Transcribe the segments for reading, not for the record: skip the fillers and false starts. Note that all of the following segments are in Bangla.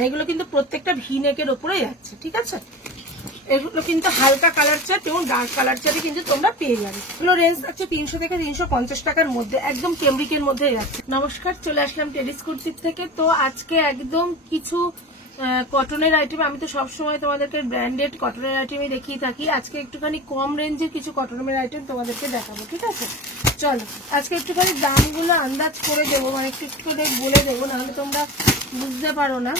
আর এগুলো কিন্তু প্রত্যেকটা ভি নেকের ওপরে যাচ্ছে, ঠিক আছে। এগুলো কিন্তু হালকা কালার চার্ট এবং ডার্ক কালার চার্টে কিন্তু তোমরা পেয়ে যাবে। এগুলো রেঞ্জ থাকছে 300 থেকে 350 টাকার মধ্যে, একদম কেমব্রিকের মধ্যে যাচ্ছে। নমস্কার, চলে আসলাম টেডিস কুর্তির থেকে। তো আজকে একদম কিছু কটনের আইটেম, আমি তো সবসময় তোমাদেরকে ব্র্যান্ডেড কটনের আইটেমই দেখিয়ে থাকি। আজকে একটুখানি কম রেঞ্জের কিছু কটনের আইটেম তোমাদেরকে দেখাবো, ঠিক আছে। চলো আজকে একটুখানি দামগুলো আন্দাজ করে দেবো, মানে একটু করে বলে দেবো, নাহলে তোমরা বুঝতে পারো না।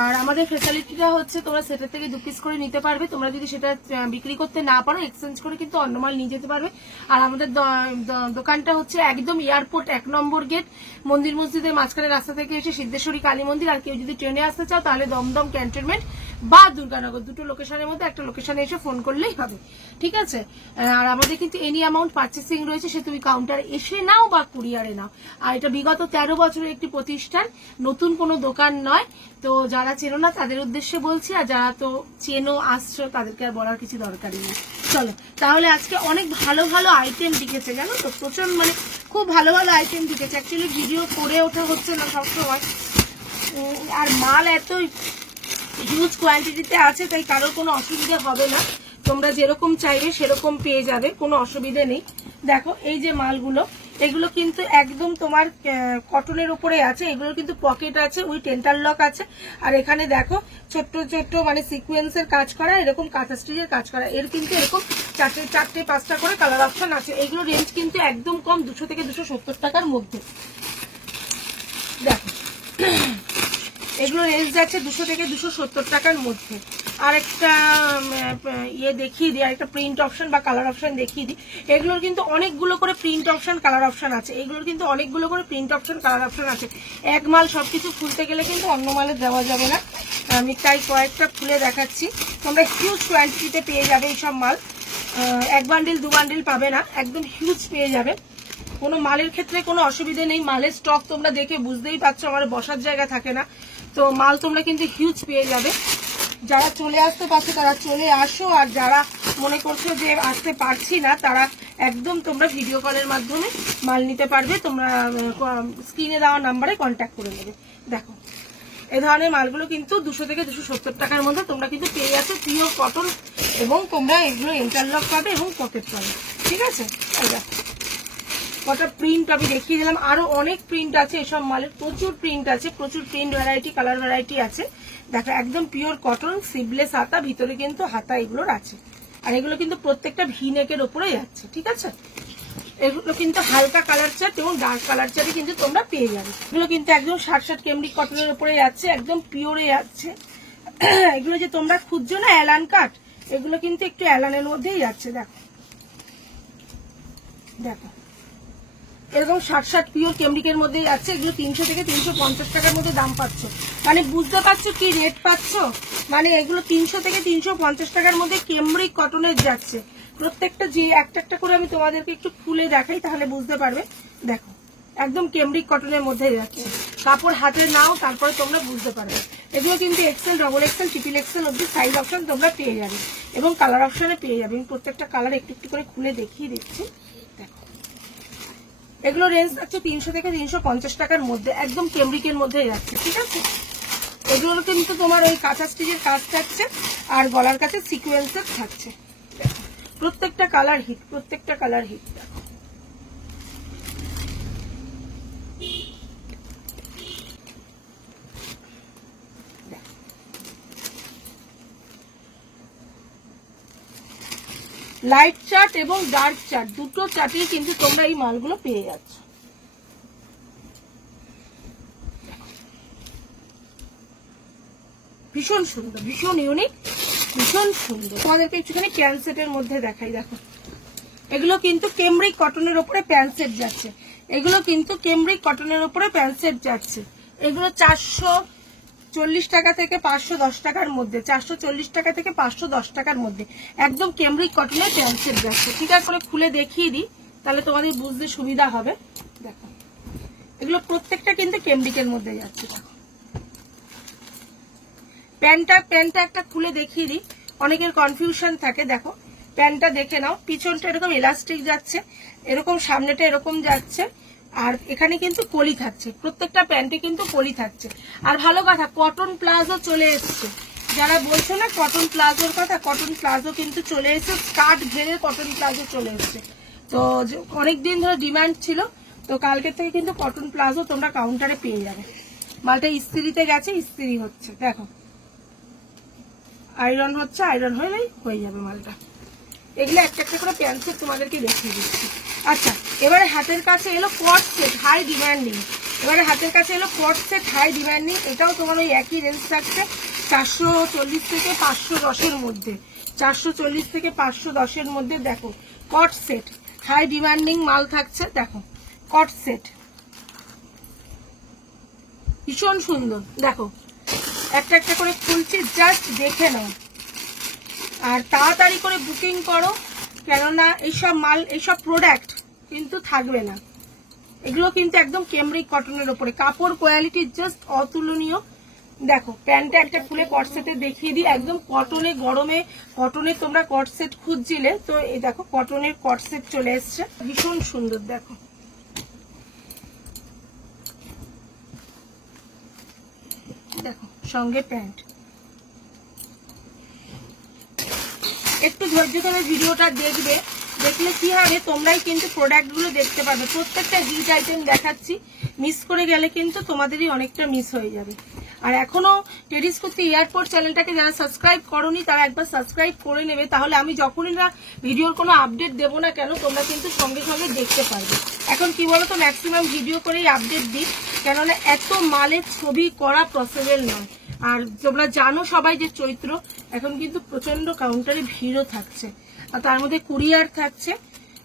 আর আমাদের ফেসিলিটিটা হচ্ছে তোমরা সেটার থেকে 2 পিস করে নিতে পারবে। তোমরা যদি সেটা বিক্রি করতে না পারো, এক্সচেঞ্জ করে কিন্তু অন্য মাল নিয়ে যেতে পারবে। আর আমাদের দোকানটা হচ্ছে একদম এয়ারপোর্ট 1 নম্বর গেট, মন্দির মসজিদের মাঝখানে রাস্তা থেকে এসে সিদ্ধেশ্বরী কালী মন্দির। আর কেউ যদি ট্রেনে আসতে চাও তাহলে দমদম ক্যান্টনমেন্ট বা দুর্গানগর, দুটো লোকেশনের মধ্যে একটা লোকেশনে এসে ফোন করলেই হবে, ঠিক আছে। আর আমাদের কিন্তু এনি অ্যামাউন্ট পার্চেসিং রয়েছে, সে তুমি কাউন্টারে এসে নাও বা কুরিয়ারে নাও। আর এটা বিগত 13 বছরের একটি প্রতিষ্ঠান, নতুন কোনো দোকান নয়। তো যারা চেনো না তাদের উদ্দেশ্যে বলছি, আর যারা তো চেনো আসছো তাদেরকে আর বলার কিছু দরকারই নেই। চলো তাহলে আজকে অনেক ভালো ভালো আইটেম দিকেছে, জানো তো, প্রচন্ড মানে খুব ভালো ভালো আইটেম দিকেছে। অ্যাকচুয়ালি ভিডিও করে ওঠা হচ্ছে না সবসময়, আর মাল এত হিউজ কোয়ান্টিটিতে আছে, তাই কারোর কোনো অসুবিধা হবে না। তোমরা যেরকম চাইবে সেরকম পেয়ে যাবে, কোনো অসুবিধা নেই। দেখো এই যে মালগুলো, এগুলো কিন্তু একদম তোমার কটনের উপরে আছে। এগুলোর কিন্তু পকেট আছে, উইথ ইন্টারলক আছে। আর এখানে দেখো ছোট্ট ছোট্ট মানে সিকোয়েন্সের কাজ করা, এরকম কাঁথা স্টিচের কাজ করা। এর কিন্তু এরকম 4-5টা করে কালার অপশন আছে। এগুলো রেঞ্জ কিন্তু একদম কম, 200 থেকে 270 টাকার মধ্যে। দেখো এগুলো রেঞ্জ যাচ্ছে 200 থেকে 270 টাকার মধ্যে। আর একটা ইয়ে দেখিয়ে দিই, আরেকটা প্রিন্ট অপশন বা কালার অপশন দেখিয়ে দিই। এগুলোর কিন্তু অনেকগুলো করে প্রিন্ট অপশন কালার অপশন আছে। এগুলোর কিন্তু অনেকগুলো করে প্রিন্ট অপশন কালার অপশন আছে। এক মাল সবকিছু খুলতে গেলে কিন্তু অন্য মালে দেওয়া যাবে না, আমি তাই কয়েকটা খুলে দেখাচ্ছি। তোমরা হিউজ কোয়ান্টিটিতে পেয়ে যাবে এইসব মাল, 1 বান্ডিল 2 বান্ডিল পাবে না, একদম হিউজ পেয়ে যাবে। কোনো মালের ক্ষেত্রে কোনো অসুবিধা নেই। মালের স্টক তোমরা দেখে বুঝতেই পারছো, আমার বসার জায়গা থাকে না। তো মাল তোমরা কিন্তু হিউজ পেয়ে যাবে। যারা চলে আসতে পারছো তারা চলে আসো, আর যারা মনে করছো যে আসতে পারছি না তারা একদম তোমরা ভিডিও কলের মাধ্যমে মাল নিতে পারবে। তোমরা স্ক্রিনে দেওয়া নাম্বারে কন্ট্যাক্ট করে নেবে। দেখো এই ধরনের মালগুলো কিন্তু 200 থেকে 270 টাকার মধ্যে তোমরা কিন্তু পেয়ে যাচ্ছ, পিওর কটন। এবং তোমরা এগুলো ইন্টারলক পাবে এবং পকেট পাবে, ঠিক আছে। কটা প্রিন্ট আমি দেখিয়ে দিলাম, আরো অনেক প্রিন্ট আছে এসব মালের, প্রচুর প্রিন্ট আছে, প্রচুর প্রিন্ট ভ্যারাইটি, কালার ভ্যারাইটি আছে। দেখো একদম পিওর কটন, সিভলেস হাতা, ভিতরে কিন্তু হাতা এগুলোর আছে। আর এগুলো কিন্তু প্রত্যেকটা ভি নেকের ওপরে যাচ্ছে, ঠিক আছে। এগুলো কিন্তু হালকা কালার চার্ট এবং ডার্ক কালার চার্টে কিন্তু তোমরা পেয়ে যাবে। এগুলো কিন্তু একদম 60 কেমব্রিক কটনের উপরে যাচ্ছে, একদম পিওরে যাচ্ছে। এগুলো যে তোমরা খুঁজছো না অ্যালান কাট, এগুলো কিন্তু একটু অ্যালানের মধ্যেই যাচ্ছে। দেখো দেখো এরকম 60 পিওর কেমব্রিকের মধ্যে যাচ্ছে। এগুলো 300 থেকে 350 টাকার মধ্যে দাম পাচ্ছ, মানে বুঝতে পারছো কি রেট পাচ্ছ। মানে এগুলো 300 থেকে 350 টাকার মধ্যে কেমব্রিক কটনের যাচ্ছে। প্রত্যেকটা যে একটা একটা করে আমি তোমাদেরকে একটু খুলে দেখাই, তাহলে বুঝতে পারবে। দেখো একদম কেমব্রিক কটনের মধ্যে যাচ্ছে। কাপড় হাতে নাও, তারপরে তোমরা বুঝতে পারবে। এগুলো কিন্তু XL, double XL, triple XL অব্দি সাইজ অপশন তোমরা পেয়ে যাবে এবং কালার অপশনে পেয়ে যাবে। আমি প্রত্যেকটা কালার একটু একটু করে খুলে দেখিয়ে দিচ্ছি। এগুলো রেঞ্জ থাকছে 300 থেকে 350 টাকার মধ্যে, একদম কেমব্রিকের মধ্যে যাচ্ছে, ঠিক আছে। এগুলো কিন্তু তোমার ওই কাঁচা স্টিচের কাজ থাকছে, আর গলার কাছে সিকোয়েন্সের থাকছে। প্রত্যেকটা কালার হিট, প্রত্যেকটা কালার হিট। লাইট চার্ট এবং ডার্ক চার্ট, দুটো চার্টেই কিন্তু তোমরা এই মালগুলো পেয়ে যাচ্ছ। ভীষণ সুন্দর, ভীষণ ইউনিক, ভীষণ সুন্দর। তোমাদেরকে একটুখানি প্যান্ট সেটের মধ্যে দেখাই। দেখো এগুলো কিন্তু কেমব্রিক কটনের উপরে প্যান্ট সেট যাচ্ছে। এগুলো কিন্তু কেমব্রিক কটনের উপরে প্যান্ট সেট যাচ্ছে। এগুলো 440 টাকা থেকে 510 টাকার মধ্যে, 440 টাকা থেকে 510 টাকার মধ্যে একদম কেমব্রিক কটনের প্যান্ট সেট যাচ্ছে। ঠিক আছে, করে খুলে দেখিয়ে দিই, তাহলে তোমাদের বুঝতে সুবিধা হবে। দেখো এগুলো প্রত্যেকটা কিন্তু কেমব্রিকের মধ্যে যাচ্ছে। প্যান্টটা একটা খুলে দেখিয়ে দিই, অনেকের কনফিউশন থাকে। দেখো প্যান্টটা দেখে নাও, পিছনটা এরকম ইলাস্টিক যাচ্ছে, এরকম সামনেটা এরকম যাচ্ছে, আর এখানে কিন্তু কলি থাকছে, প্রত্যেকটা প্যান্টে কিন্তু কলি থাকছে। আর ভালো কথা, কটন প্লাজো চলে এসছে। যারা বলছো না কটন প্লাজোর কথা, কটন প্লাজো কিন্তু চলে এসছে, স্কার্ট ঘেরে কটন প্লাজো চলে এসছে। তো অনেকদিন ধরে ডিমান্ড ছিল, তো কালকে থেকে কিন্তু কটন প্লাজো তোমরা কাউন্টারে পেয়ে যাবে। মালটা ইস্ত্রিতে গেছে, ইস্ত্রি হচ্ছে, দেখো আয়রন হচ্ছে, আয়রন হলেই হয়ে যাবে মালটা। এগুলো একটা একটা করে প্যান্ট সেট তোমাদেরকে দেখিয়ে দিচ্ছি। আচ্ছা, এবারে হাতের কাছে এলো কট সেট, হাই ডিমান্ডিং। এবারে হাতের কাছে এলো কট সেট, হাই ডিমান্ডিং। এটাও তোমার ওই একই রেঞ্জ থাকছে 440 থেকে 510 মধ্যে, 440 থেকে 510 মধ্যে। দেখো কট সেট, হাই ডিমান্ডিং মাল থাকছে। দেখো কট সেট ভীষণ সুন্দর, দেখো একটা একটা করে খুলছি, জাস্ট দেখে নাও। আর তাড়াতাড়ি করে বুকিং করো, কেননা এইসব মাল, এইসব প্রোডাক্ট কিন্তু থাকবে না। এগুলো কিন্তু একদম ক্যামব্রিক কটনের উপরে, কাপড় কোয়ালিটি জাস্ট অতুলনীয়। দেখো প্যান্টটা একটা খুলে কটসেটে দেখিয়ে দিই, একদম কটনে, গরমে কটনের তোমরা কটসেট খুঁজছিলে, তো এই দেখো কটনের কটসেট চলে এসছে, ভীষণ সুন্দর। দেখো দেখো সঙ্গে প্যান্ট। একটু ধৈর্য ধরে ভিডিওটা দেখবে, দেখলে কি হবে তোমরাই কিন্তু প্রোডাক্টগুলো দেখতে পাবে। প্রত্যেকটা হিট আইটেম দেখাচ্ছি, মিস করে গেলে কিন্তু তোমাদেরই অনেকটা মিস হয়ে যাবে। আর এখনো টেডিস কুর্তি এয়ারপোর্ট চ্যানেলটাকে যারা সাবস্ক্রাইব করোনি তারা একবার সাবস্ক্রাইব করে নেবে, তাহলে আমি যখনই না ভিডিওর কোনো আপডেট দেবো না কেন তোমরা কিন্তু সঙ্গে সঙ্গে দেখতে পারবে। এখন কি বলতো, ম্যাক্সিমাম ভিডিও করেই আপডেট দিই, কেননা এত মালের ছবি করা পসিবল নয়। আর তোমরা জানো সবাই যে চৈত্র, এখন কিন্তু প্রচন্ড কাউন্টারে ভিড়ও থাকছে, আর তার মধ্যে কুরিয়ার থাকছে,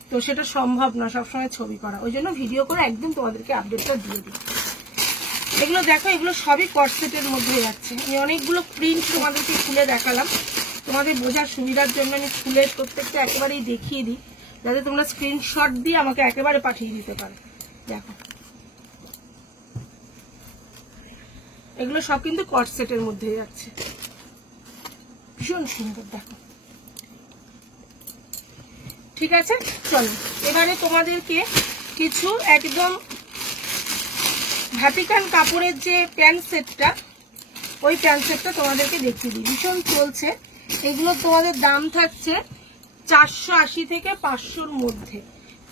তো সেটা সম্ভব না সবসময় ছবি করা। ওই জন্য ভিডিও করে একদম তোমাদেরকে আপডেটটা দিয়ে দিই। এগুলো দেখো, এগুলো সবই কটসেটের মধ্যে যাচ্ছে। আমি অনেকগুলো প্রিন্ট তোমাদেরকে খুলে দেখালাম, তোমাদের বোঝার সুবিধার জন্য আমি খুলে প্রত্যেকটা একেবারেই দেখিয়ে দিই, যাতে তোমরা স্ক্রিনশট দিয়ে আমাকে একেবারে পাঠিয়ে দিতে পারো। দেখো এগুলো সব কিন্তু কটসেটের মধ্যে যাচ্ছে, ভীষণ সুন্দর। দেখো ঠিক আছে, চলো এবারে তোমাদেরকে কিছু একদম ভাটিকান কাপড়ের যে প্যান্ট সেটটা, ওই প্যান্ট সেটটা তোমাদেরকে দেখিয়ে দিই। ভীষণ চলছে, এগুলো তোমাদের দাম থাকছে 480 থেকে 500-র মধ্যে,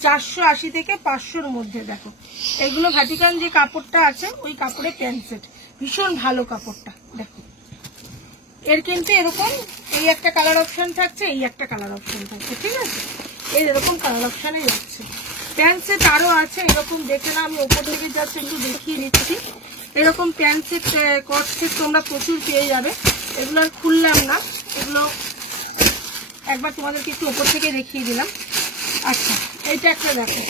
480 থেকে 500-র মধ্যে। দেখো এগুলো ভাটিকান যে কাপড়টা আছে ওই কাপড়ের প্যান্ট সেট, ভীষণ ভালো কাপড়টা। দেখো এর কিন্তু এরকম এই একটা কালার অপশন থাকছে, এই একটা কালার অপশন থাকছে, ঠিক আছে, এরকম কালার অপশনে যাচ্ছে। প্যান্ট সেট আরো আছে এরকম, দেখে না আমি ওপর থেকে যাচ্ছে একটু দেখিয়ে দিচ্ছি। এরকম প্যান্ট সেট, কট সেট তোমরা প্রচুর পেয়ে যাবে। এগুলো আর খুললাম না, এগুলো একবার তোমাদেরকে একটু ওপর থেকে দেখিয়ে দিলাম। আচ্ছা এটা একটা দেখো,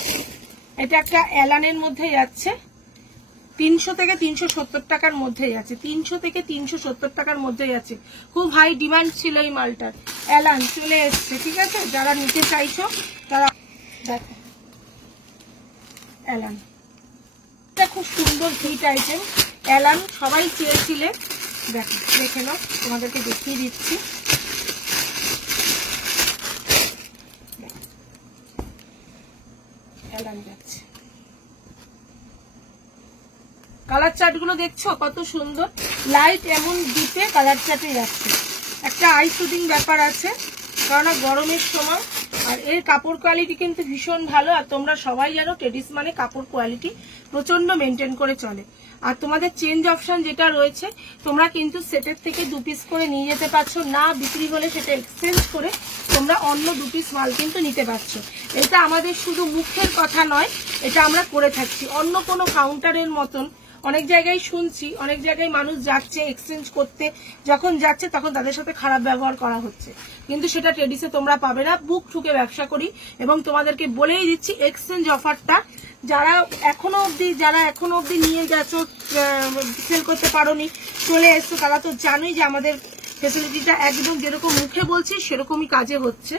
এটা একটা অ্যালানের মধ্যে যাচ্ছে, 300 থেকে 370 টাকার মধ্যে যাচ্ছে, 300 থেকে 370 টাকার মধ্যে যাচ্ছে। খুব হাই ডিমান্ড ছিল এই মালটার, অ্যালান চলে এসছে, ঠিক আছে, যারা নিতে চাইছো তারা দেখো অ্যালান, এটা খুব সুন্দর হিট আইটেম। অ্যালান সবাই চেয়েছিলে, দেখো দেখে নাও, তোমাদেরকে দেখিয়ে দিচ্ছি। অ্যালান যাচ্ছে, কালার চার্ট গুলো দেখছো কত সুন্দর, লাইট এমন ডিপে কালার চার্টে যাচ্ছে। একটা আই শুটিং ব্যাপার আছে, কারণ গরমের সময়। আর এর কাপড় কোয়ালিটি কিন্তু ভীষণ ভালো, আর তোমরা সবাই জানো টেডিস মানে কাপড় কোয়ালিটি প্রচন্ড মেনটেন করে চলে। আর তোমাদের চেঞ্জ অপশন যেটা রয়েছে, তোমরা কিন্তু সেটের থেকে 2 পিস করে নিয়ে যেতে পারছো, না বিক্রি হলে সেটা এক্সচেঞ্জ করে তোমরা অন্য 2 পিস মাল কিন্তু নিতে পারছো। এটা আমাদের শুধু মুখের কথা নয়, এটা আমরা করে থাকছি। অন্য কোনো কাউন্টারের মতন অনেক জায়গায় শুনছি, অনেক জায়গায় মানুষ যাচ্ছে এক্সচেঞ্জ করতে, যখন যাচ্ছে তখন তাদের সাথে খারাপ ব্যবহার করা হচ্ছে, কিন্তু সেটা টেডিসে তোমরা পাবে না। বুক ঠুকে ব্যবসা করি, এবং তোমাদেরকে বলেই দিচ্ছি এক্সচেঞ্জ অফারটা যারা এখনো অবধি নিয়ে গেছো, সেল করতে পারোনি, চলে এসছো, তারা তো জানোই যে আমাদের ফেসিলিটিটা একদম যেরকম মুখে বলছি সেরকমই কাজে হচ্ছে।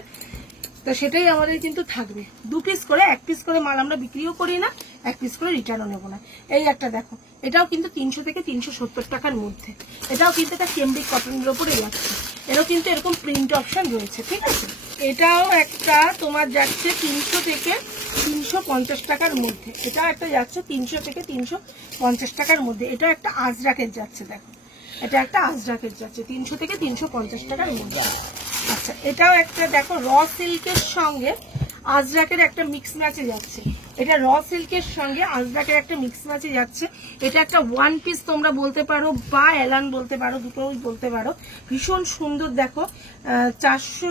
তো সেটাই আমাদের কিন্তু থাকবে, 2 পিস করে, 1 পিস করে মাল আমরা বিক্রিও করি না, 1 পিস করে রিটার্নও নেবো না। এই একটা দেখো, এটাও কিন্তু 300 থেকে 370 টাকার মধ্যে, এটাও কিন্তু একটা ক্যামব্রিক কটনের উপরে যাচ্ছে, এরও কিন্তু এরকম প্রিন্ট অপশন রয়েছে, ঠিক আছে। এটাও একটা তোমার যাচ্ছে 300 থেকে 350 টাকার মধ্যে। এটা একটা যাচ্ছে 300 থেকে 350 টাকার মধ্যে। এটা একটা আজরাকের যাচ্ছে, দেখো এটা একটা আজরাকের যাচ্ছে 300 থেকে 350 টাকার মধ্যে। আচ্ছা, এটাও একটা দেখো র সিল্কের সঙ্গে আজরাকের একটা মিক্স ম্যাচে যাচ্ছে। এটা র সিল্কের সঙ্গে আজরাকের একটা মিক্স ম্যাচে যাচ্ছে। এটা একটা ওয়ান পিস তোমরা বলতে পারো বা এলান বলতে পারো, দুটোই বলতে পারো। ভীষণ সুন্দর, দেখো 400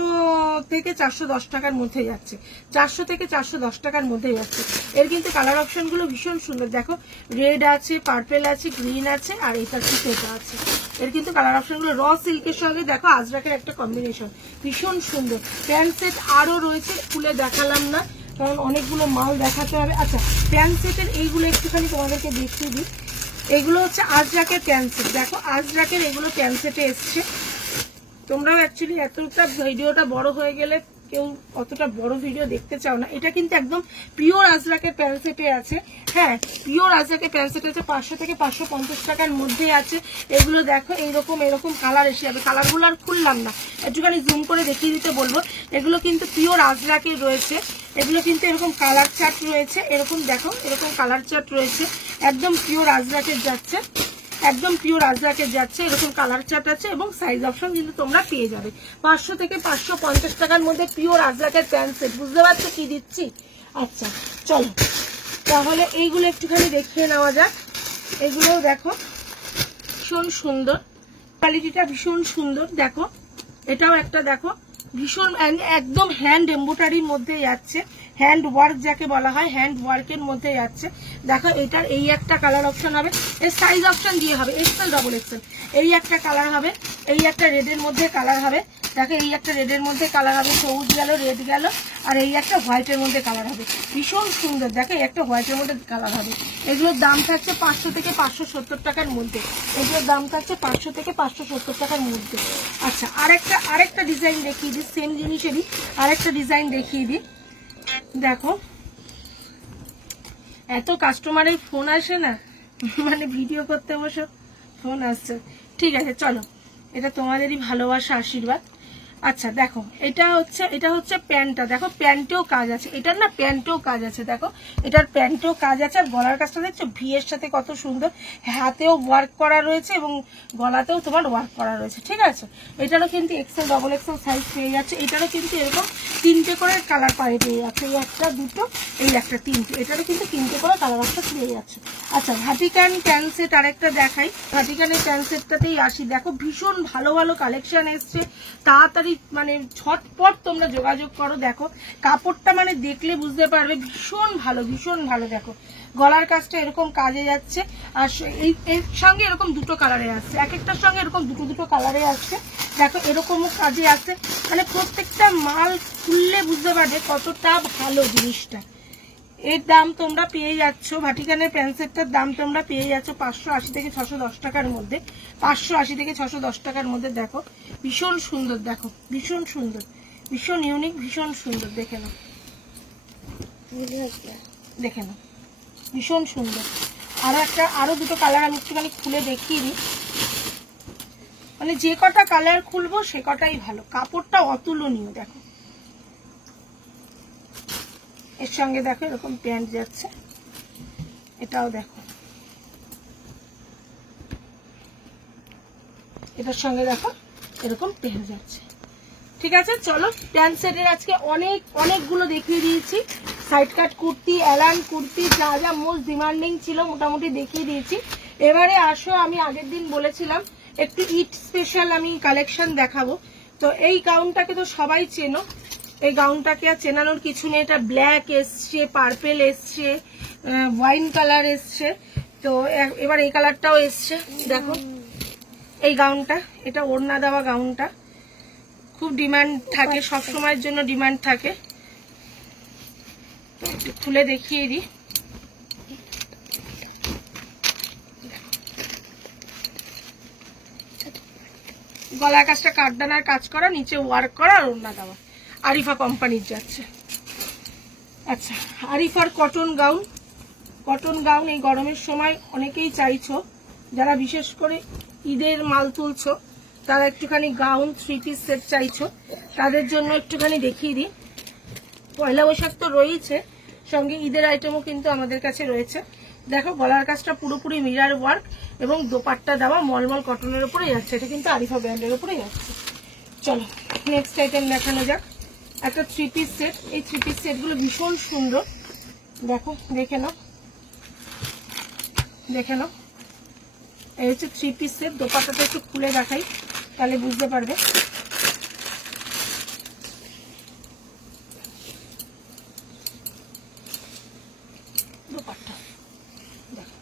থেকে 410 টাকার মধ্যে যাচ্ছে, 400 থেকে 410 টাকার মধ্যে যাচ্ছে। এর কিন্তু কালার অপশন গুলো ভীষণ সুন্দর, দেখো রেড আছে, পার্পেল আছে, গ্রিন আছে, আর এটা এটা আছে। এর কিন্তু কালার অপশন গুলো র সিল্কের সঙ্গে দেখো আজরাকের একটা কম্বিনেশন, ভীষণ সুন্দর। প্যান্ট সেট আরো রয়েছে, খুলে দেখালাম না কারণ অনেকগুলো মাল দেখাতে হবে। আচ্ছা, প্যান্ট সেটের এইগুলো একটুখানি তোমাদেরকে দেখিয়ে দিই। এগুলো হচ্ছে আজরাকের প্যান্ট সেট, দেখো আজরাকের এগুলো প্যান্ট সেটে এসছে। তোমরাও অ্যাকচুয়ালি এতটা ভিডিওটা বড় হয়ে গেলে কেউ অতটা বড় ভিডিও দেখতে চাও না। এটা কিন্তু একদম পিওর আজরাকের প্যান্ট সেটে আছে। হ্যাঁ, পিওর আজরাকের প্যান্ট সেট আছে, 500 থেকে 550 টাকার মধ্যে আছে। এগুলো দেখো এরকম কালার এসে যাবে। কালারগুলো আর খুললাম না, একটুখানি জুম করে দেখিয়ে দিতে বলবো। এগুলো কিন্তু পিওর আজরাকের রয়েছে। এগুলো কিন্তু এরকম কালার চার্ট রয়েছে, এরকম দেখো এরকম কালার চার্ট রয়েছে। একদম পিওর আজরাকের যাচ্ছে, একদম পিওর আজরাকের যাচ্ছে। এরকম কালার চার্ট আছে এবং সাইজ অপশন কিন্তু তোমরা পেয়ে যাবে। 500 থেকে 550 টাকার মধ্যে পিওর আজরাকের প্যান্ট সেট। বুঝতে পারছো কি দিচ্ছি? আচ্ছা চলো তাহলে এইগুলো একটুখানি দেখিয়ে নেওয়া যাক। এগুলোও দেখো ভীষণ সুন্দর, কোয়ালিটিটা ভীষণ সুন্দর। দেখো এটাও একটা দেখো ভীষণ একদম হ্যান্ড এমব্রয়ডারির মধ্যে যাচ্ছে, হ্যান্ড ওয়ার্ক যাকে বলা হয়, হ্যান্ড ওয়ার্কের মধ্যে যাচ্ছে। দেখো এটার এই একটা কালার অপশন হবে, এর সাইজ অপশন দিয়ে হবে এক্সেল ডবল এক্সেল। এই একটা কালার হবে, এই একটা রেডের মধ্যে কালার হবে। দেখো এই একটা রেডের মধ্যে কালার হবে, সবুজ গেল, রেড গেল, আর এই একটা হোয়াইটের মধ্যে কালার হবে। ভীষণ সুন্দর, দেখো এই একটা হোয়াইটের মধ্যে কালার হবে। এগুলোর দাম থাকছে 500 থেকে 570 টাকার মধ্যে। এগুলোর দাম থাকছে 500 থেকে 570 টাকার মধ্যে। আচ্ছা, আরেকটা ডিজাইন দেখিয়ে দিই, সেম জিনিসেরই আরেকটা ডিজাইন দেখিয়ে দিই। দেখো এত কাস্টমারের ফোন আসে না, মানে ভিডিও করতে বসে ফোন আসছে। ঠিক আছে চলো, এটা তোমাদেরই ভালোবাসা আশীর্বাদ। আচ্ছা দেখো এটা হচ্ছে প্যান্টটা, দেখো প্যান্টেও কাজ আছে, এটার না প্যান্টেও কাজ আছে। দেখো এটার প্যান্টেও কাজ আছে, আর গলার কাজটা দেখছো ভি এর সাথে কত সুন্দর, হাতেও ওয়ার্ক করা রয়েছে এবং গলাতেও তোমার ওয়ার্ক করা রয়েছে। ঠিক আছে, এটারও কিন্তু এক্সেল ডবল এক্সেল সাইজ পেয়ে যাচ্ছে। এটারও কিন্তু এরকম 3টে করে কালার পেয়ে যাচ্ছে, এই একটা দুটো এই একটা 3টে, এটারও কিন্তু 3টে করে কালার একটা পেয়ে যাচ্ছে। আচ্ছা, ভাটিকান প্যান্ট সেট আরেকটা দেখাই। ভাটিকানের প্যান্ট সেটটাতেই আসি। দেখো ভীষণ ভালো ভালো কালেকশন এসছে, তাড়াতাড়ি মানে ঝটপট তোমরা যোগাযোগ করো। দেখো কাপড়টা মানে দেখলে বুঝতে পারবে ভীষণ ভালো, ভীষণ ভালো। দেখো গলার কাজটা এরকম কাজে যাচ্ছে, আর এর সঙ্গে এরকম দুটো কালারে আসছে, এক একটার সঙ্গে এরকম দুটো কালারে আসছে। দেখো এরকমও কাজে আসছে, মানে প্রত্যেকটা মাল খুললে বুঝতে পারবে কতটা ভালো জিনিসটা। এর দাম তোমরা পেয়ে যাচ্ছ, ভাটিকানের প্যান্ট সেটটার দাম তোমরা পেয়ে যাচ্ছ 580 থেকে 610 টাকার মধ্যে। 580 থেকে 610 টাকার মধ্যে। দেখো ভীষণ সুন্দর, দেখো ভীষণ সুন্দর, ভীষণ ইউনিক, ভীষণ সুন্দর। দেখে নাও, দেখে নাও ভীষণ সুন্দর। আরো দুটো কালার আমি একটুখানি খুলে দেখিয়ে দিই। মানে যে কটা কালার খুলবো সে কটাই ভালো, কাপড়টা অতুলনীয়। দেখো এর সঙ্গে দেখো এরকম প্যান্ট যাচ্ছে, এটাও দেখো এটার সঙ্গে দেখো এরকম প্যান্ট যাচ্ছে। ঠিক আছে চলো, প্যান্ট সেটের আজকে অনেকগুলো দেখিয়ে দিয়েছি। সাইড কাট কুর্তি, এলান কুর্তি, যা যা মোস্ট ডিমান্ডিং ছিল মোটামুটি দেখিয়ে দিয়েছি। এবারে আসো, আমি আগের দিন বলেছিলাম একটু ঈদ স্পেশাল আমি কালেকশন দেখাবো। তো এই গাউনটাকে তো সবাই চেনো, এই গাউনটাকে আর চেনানোর কিছু নেই। এটা ব্ল্যাক এসছে, পার্পেল এসছে, ওয়াইন কালার এসছে, তো এবার এই কালারটাও এসছে। দেখো এই গাউনটা, এটা ওড়না দেওয়া গাউনটা খুব ডিমান্ড থাকে, সব সময়ের জন্য ডিমান্ড থাকে। তো একটু খুলে দেখিয়ে দিই। গলার কাজটা কাঠদানার কাজ করা, নিচে ওয়ার্ক করা, আর ওড়না দেওয়া, আরিফা কোম্পানির যাচ্ছে। আচ্ছা, আরিফার কটন গাউন, কটন গাউন এই গরমের সময় অনেকেই চাইছো, যারা বিশেষ করে ঈদের মাল তুলছো তারা একটুখানি গাউন 3 পিস সেট চাইছো, তাদের জন্য একটুখানি দেখিয়ে দিই। পয়লা বৈশাখ তো রয়েছে, সঙ্গে ঈদের আইটেমও কিন্তু আমাদের কাছে রয়েছে। দেখো গলার কাজটা পুরোপুরি মিরার ওয়ার্ক এবং দোপাট্টা দেওয়া মলমল কটনের উপরে যাচ্ছে। এটা কিন্তু আরিফা ব্র্যান্ডের উপরে যাচ্ছে। চলো নেক্সট আইটেম দেখানো যাক। একটা 3 পিস সেট। এই 3 পিস সেটগুলো ভীষণ সুন্দর। দেখো দেখে নাও, দেখে নাও। এই হচ্ছে 3 পিস সেট। দোপাট্টাটা একটু খুলে দেখাই, তাহলে বুঝতে পারবে। দোপাট্টা দেখো,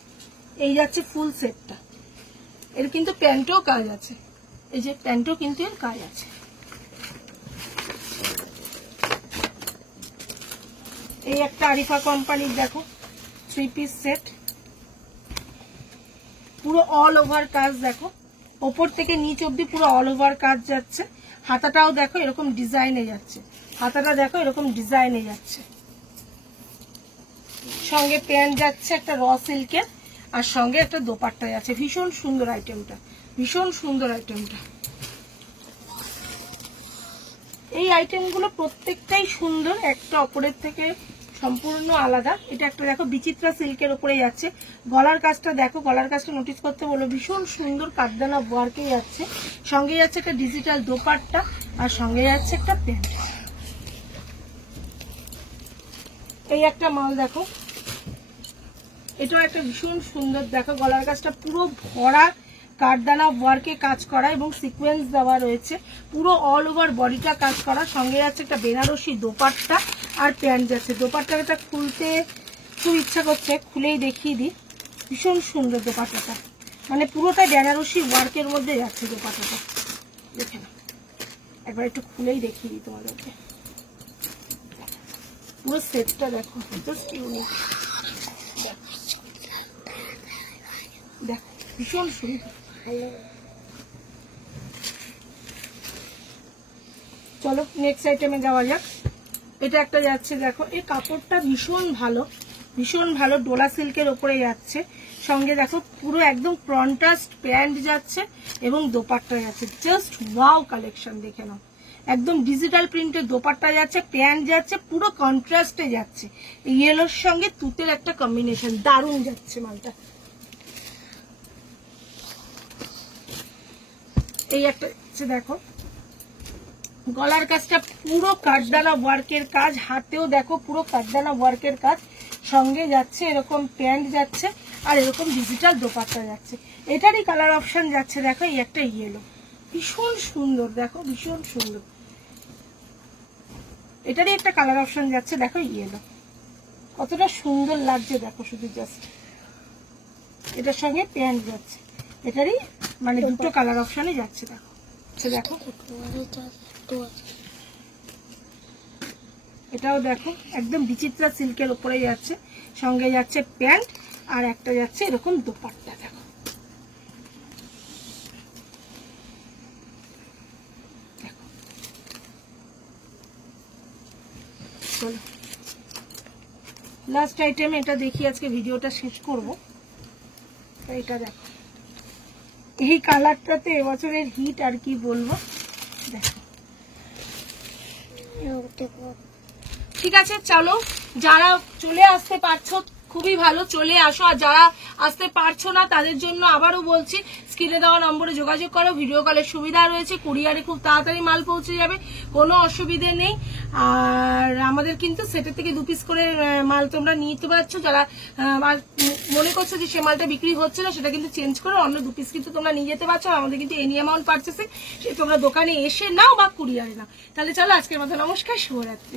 এই যাচ্ছে ফুল সেটটা। এর কিন্তু প্যান্টও কাজ আছে, এই যে প্যান্টও কিন্তু এর কাজ আছে। এই একটা আরিফা কোম্পানির দেখো 3 পিস সেট, পুরো অল ওভার কাজ। দেখো ওপর থেকে নিচ অব্দি পুরো অল ওভার কাজ যাচ্ছে। হাতাটাও দেখো এরকম ডিজাইনে যাচ্ছে, হাতাটা দেখো এরকম ডিজাইনে যাচ্ছে। সঙ্গে প্যান্ট যাচ্ছে একটা র সিল্কের, আর সঙ্গে একটা দোপাট্টা যাচ্ছে। ভীষণ সুন্দর আইটেমটা, ভীষণ সুন্দর আইটেমটা। এই আইটেমগুলো প্রত্যেকটাই সুন্দর, একটা অপরের থেকে সম্পূর্ণ আলাদা। এটা একটা দেখো বিচিত্রা সিল্কের উপরে যাচ্ছে। গলার কাজটা দেখো, গলার কাজটা নোটিস করতে বলো, ভীষণ সুন্দর কাঠদানা ওয়ার্কে যাচ্ছে। সঙ্গে যাচ্ছে একটা ডিজিটাল দোপাট্টা, আর সঙ্গে যাচ্ছে একটা প্যান্ট। এই একটা মাল দেখো, এটাও একটা ভীষণ সুন্দর। দেখো গলার কাজটা পুরো ভরা কাঠদানা ওয়ার্কে কাজ করা এবং সিকোয়েন্স দেওয়া রয়েছে। পুরো অল ওভার বডিটা কাজ করা। সঙ্গে যাচ্ছে একটা বেনারসি দোপাট্টা আর প্যান্ট যাচ্ছে। দোপাট্টাটা খুলতে খুব ইচ্ছা করছে, খুলেই দেখিয়ে দিই। ভীষণ সুন্দর দোপাট্টাটা, মানে পুরোটা বেনারসি ওয়ার্কের মধ্যে যাচ্ছে দোপাট্টাটা। দেখে না, একবার একটু খুলেই দেখিয়ে দিই তোমাদেরকে। পুরো সেটটা দেখো, জাস্ট ইউনিক। দেখো ভীষণ সুন্দর। চলো নেক্সট আইটেমে যাওয়া যাক। এটা একটা যাচ্ছে দেখো, এই কাপড়টা ভীষণ ভালো, ভীষণ ভালো। ডোলা সিল্কের ওপরে যাচ্ছে। সঙ্গে দেখো পুরো একদম কন্ট্রাস্ট প্যান্ট যাচ্ছে এবং দোপাট্টা যাচ্ছে। জাস্ট ওয়াও কালেকশন, দেখে নাও। একদম ডিজিটাল প্রিন্টের দোপাট্টা যাচ্ছে, প্যান্ট যাচ্ছে, পুরো কন্ট্রাস্টে যাচ্ছে। ইয়েলোর সঙ্গে তুতের একটা কম্বিনেশন, দারুণ যাচ্ছে মালটা। এই একটা দেখো, গলার কাজটা পুরো কাঠদানা ওয়ার্কের কাজ, হাতেও দেখো পুরো কাঠদানা ওয়ার্কের কাজ। সঙ্গে যাচ্ছে এরকম প্যান্ট যাচ্ছে, আর এরকম ডিজিটাল দোপাট্টা যাচ্ছে। এটারই কালার অপশন যাচ্ছে দেখো, এই একটা ইয়েলো, ভীষণ সুন্দর। দেখো ভীষণ সুন্দর, এটারই একটা কালার অপশন যাচ্ছে দেখো, ইয়েলো। কতটা সুন্দর লাগছে দেখো শুধু, জাস্ট এটার সঙ্গে প্যান্ট যাচ্ছে। এটারই মানে দুটো কালার অপশনে যাচ্ছে। দেখো দেখো, এটাও দেখো একদম বিচিত্রা সিল্কের উপরে যাচ্ছে। সঙ্গে যাচ্ছে প্যান্ট, আর একটা যাচ্ছে এরকম দোপাট্টা। দেখো চলো লাস্ট আইটেম এটা দেখি, আজকে ভিডিওটা শেষ করব। এটা দেখো, এই কালারটাতে এবছরের হিট, আর কি বলবো। দেখো ঠিক আছে, চলো যারা চলে আসতে পারছো খুবই ভালো, চলে আসো। আর যারা আসতে পারছো না তাদের জন্য আবারও বলছি, স্ক্রিনে দেওয়া নম্বরে যোগাযোগ করো। ভিডিও কলের সুবিধা রয়েছে, কুরিয়ারে খুব তাড়াতাড়ি মাল পৌঁছে যাবে, কোনো অসুবিধে নেই। আর আমাদের কিন্তু সেটের থেকে 2 পিস করে মাল তোমরা নিতে পারছো। যারা মনে করছো যে সে মালটা বিক্রি হচ্ছে না, সেটা কিন্তু চেঞ্জ করে অন্য 2 পিস কিন্তু তোমরা নিয়ে যেতে পারছো। আমাদের কিন্তু এনি অ্যামাউন্ট পারচেসিং সে তোমরা দোকানে এসে নাও বা কুরিয়ারে নাও। তাহলে চলো আজকের মতো নমস্কার, শুভরাত্রি।